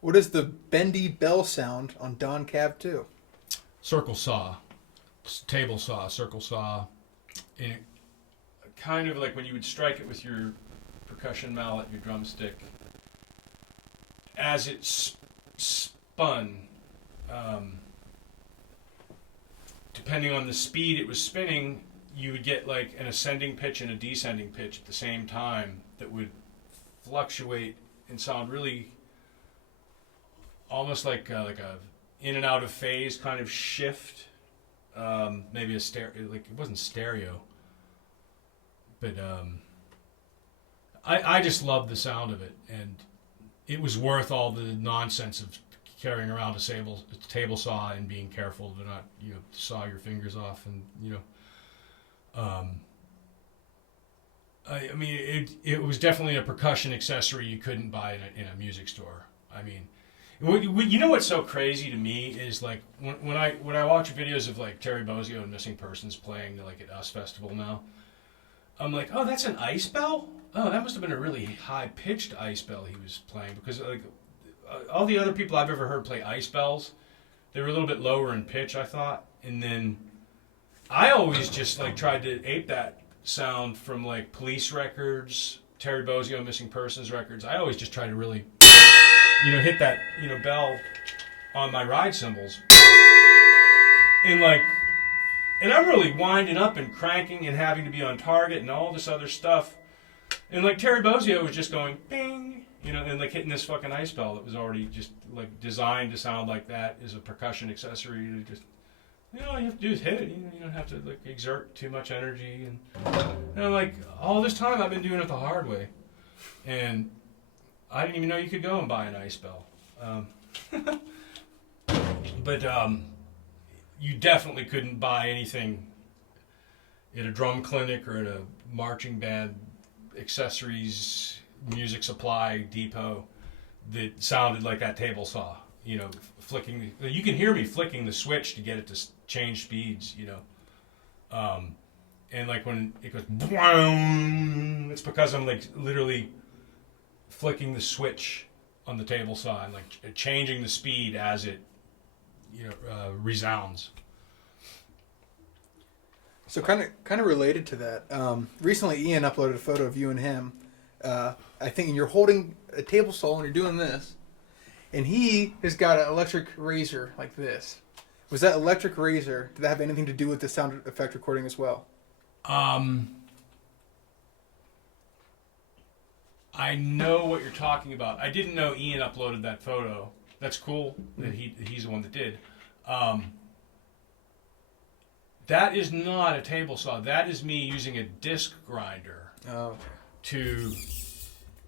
What is the bendy bell sound on Don Cav 2? Circle saw, table saw, circle saw, and it, kind of like when you would strike it with your percussion mallet, your drumstick, as it spun, um, depending on the speed it was spinning, you would get like an ascending pitch and a descending pitch at the same time that would fluctuate and sound really almost like a in and out of phase kind of shift. Maybe a stereo, like it wasn't stereo, but I just loved the sound of it, and it was worth all the nonsense of carrying around a table saw and being careful to not saw your fingers off, and I mean it was definitely a percussion accessory you couldn't buy in a music store. I mean, you know what's so crazy to me is like when I watch videos of like Terry Bozzio and Missing Persons playing like at US Festival now, I'm like, oh, that's an ice bell. Oh, that must have been a really high pitched ice bell he was playing, because like all the other people I've ever heard play ice bells, they were a little bit lower in pitch, I thought, and then I always just like tried to ape that sound from like Police records, Terry Bozzio Missing Persons records. I always just tried to really hit that bell on my ride cymbals, and like, and I'm really winding up and cranking and having to be on target and all this other stuff, and like Terry Bozzio was just going bing, and like hitting this fucking ice bell that was already just like designed to sound like that as a percussion accessory to just, all you have to do is hit it. You don't have to like exert too much energy, and like all this time I've been doing it the hard way, and I didn't even know you could go and buy an ice bell. But you definitely couldn't buy anything at a drum clinic or at a marching band accessories music supply depot that sounded like that table saw. Flicking. You can hear me flicking the switch to get it to change speeds. And like when it goes, it's because I'm like literally flicking the switch on the table saw and like changing the speed as it resounds. So kind of related to that. Recently, Ian uploaded a photo of you and him. I think you're holding a table saw and you're doing this, and he has got an electric razor like this. Was that electric razor? Did that have anything to do with the sound effect recording as well? I know what you're talking about. I didn't know Ian uploaded that photo. That's cool that he's the one that did. That is not a table saw. That is me using a disc grinder to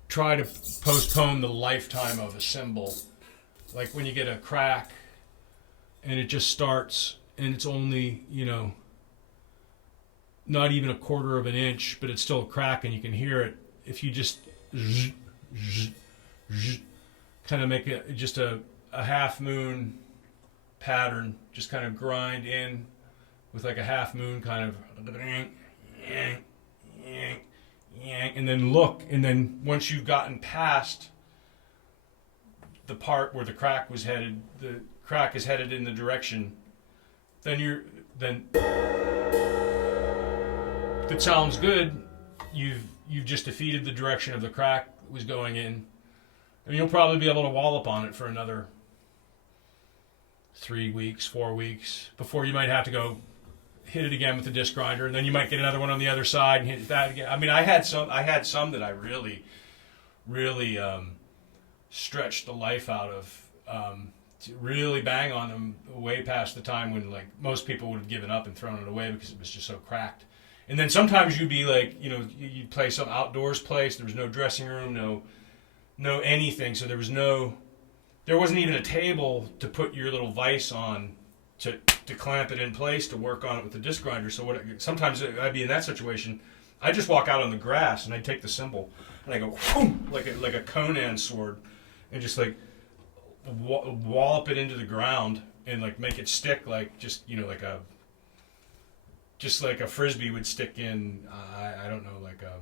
try to postpone the lifetime of a cymbal. Like when you get a crack and it just starts and it's only, not even a quarter of an inch, but it's still a crack and you can hear it. If you just kind of make it just a half moon pattern, just kind of grind in with like a half moon kind of, and then look, and then once you've gotten past the part where the crack was headed, the crack is headed in the direction, then if it sounds good, you've just defeated the direction of the crack that was going in. And you'll probably be able to wallop on it for another 3 weeks, 4 weeks, before you might have to go hit it again with the disc grinder, and then you might get another one on the other side and hit that again. I mean, I had some that I really, really stretched the life out of, to really bang on them way past the time when like most people would have given up and thrown it away because it was just so cracked. And then sometimes you'd be like, you'd play some outdoors place. There was no dressing room, no anything. So there wasn't even a table to put your little vise on to clamp it in place to work on it with the disc grinder. So sometimes I'd be in that situation. I'd just walk out on the grass and I'd take the cymbal and I go whoom, like a Conan sword, and just like wallop it into the ground and like make it stick like just like a frisbee would stick in. I don't know, like a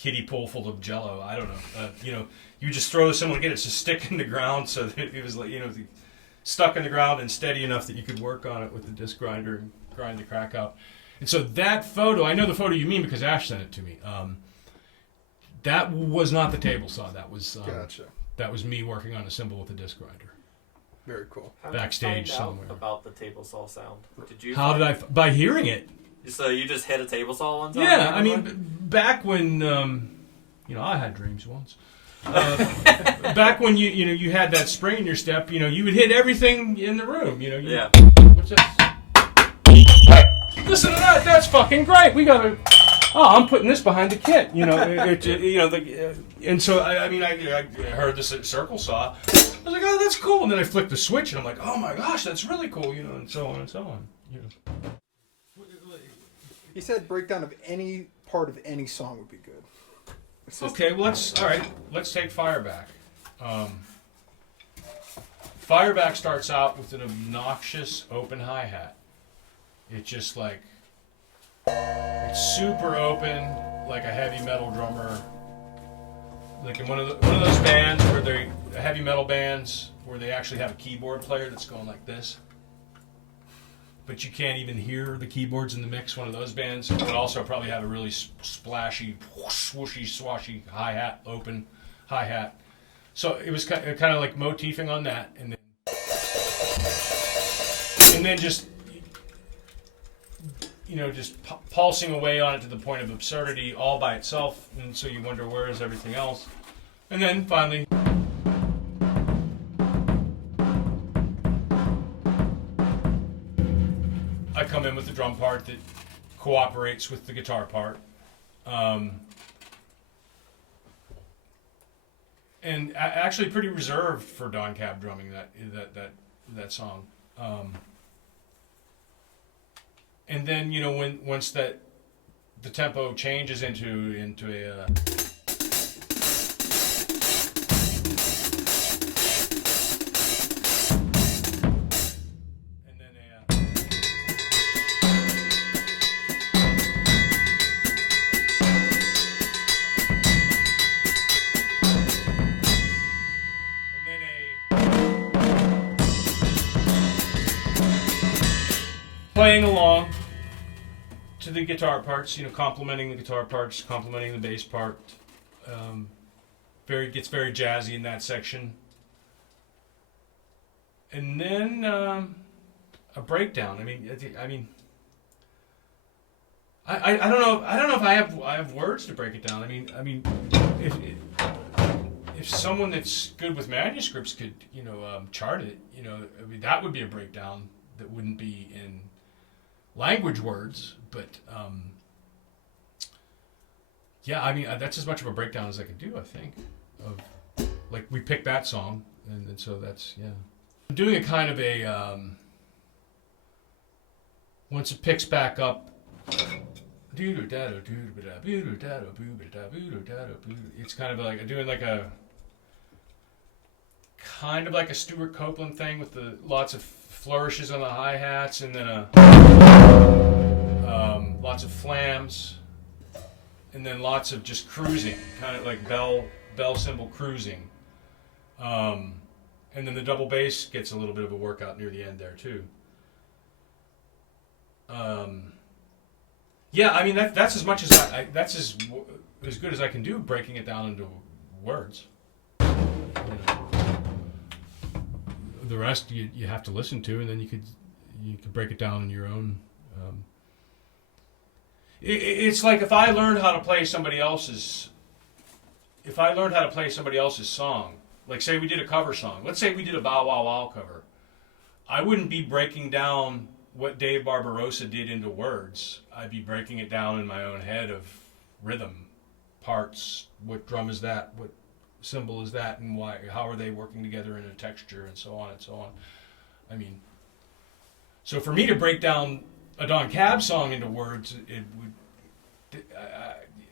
kiddie pool full of Jello. I don't know. You just throw the cymbal and get it to stick in the ground so that it was like stuck in the ground and steady enough that you could work on it with the disc grinder and grind the crack out. And so that photo, I know the photo you mean because Ash sent it to me. That was not the table saw. That was Gotcha. That was me working on a cymbal with a disc grinder. Very cool. How did you Backstage find out somewhere. about the table saw sound? Did you? How did I? By hearing it. So you just hit a table saw one time? Yeah, I mean, back when I had dreams once. Back when you had that spring in your step, you would hit everything in the room. Yeah. What's that? Listen to that. That's fucking great. We gotta. Oh, I'm putting this behind the kit. And so I heard this at Circle Saw. I was like, oh, that's cool. And then I flicked the switch, and I'm like, oh my gosh, that's really cool. And so on and so on. He said breakdown of any part of any song would be good. Okay, well, let's take Fireback. Fireback starts out with an obnoxious open hi-hat. It's just like, it's super open, like a heavy metal drummer. Like in one of those bands where heavy metal bands where they actually have a keyboard player that's going like this. But you can't even hear the keyboards in the mix. One of those bands would also probably have a really splashy, swooshy, swashy hi-hat, open hi-hat. So it was kind of like motifing on that, and then just pulsing away on it to the point of absurdity all by itself, and so you wonder where is everything else, and then finally. I come in with the drum part that cooperates with the guitar part, and actually pretty reserved for Don Cab drumming that song. And then once the tempo changes into a playing along to the guitar parts, complementing the guitar parts, complementing the bass part. Gets very jazzy in that section, and then a breakdown. I don't know. I don't know if I have words to break it down. If someone that's good with manuscripts could chart it, that would be a breakdown that wouldn't be in language words, but that's as much of a breakdown as I can do, I think. Of like, we picked that song, and so that's I'm doing a kind of a once it picks back up, it's kind of like doing like a Stuart Copeland thing with the lots of flourishes on the hi-hats, and then lots of flams, and then lots of just cruising, kind of like bell cymbal cruising. And then the double bass gets a little bit of a workout near the end there too. That's as much as that's as good as I can do, breaking it down into words. The rest you have to listen to, and then you could break it down in your own. It's like if I learned how to play somebody else's song, like say we did a cover song. Let's say we did a Bow Wow Wow cover. I wouldn't be breaking down what Dave Barbarossa did into words. I'd be breaking it down in my own head of rhythm, parts, what drum is that, what cymbal is that, and why? How are they working together in a texture, and so on and so on. So for me to break down a Don Cab song into words, it would.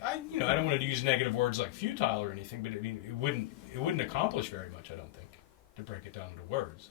I don't want to use negative words like futile or anything, but it wouldn't accomplish very much. I don't think, to break it down into words.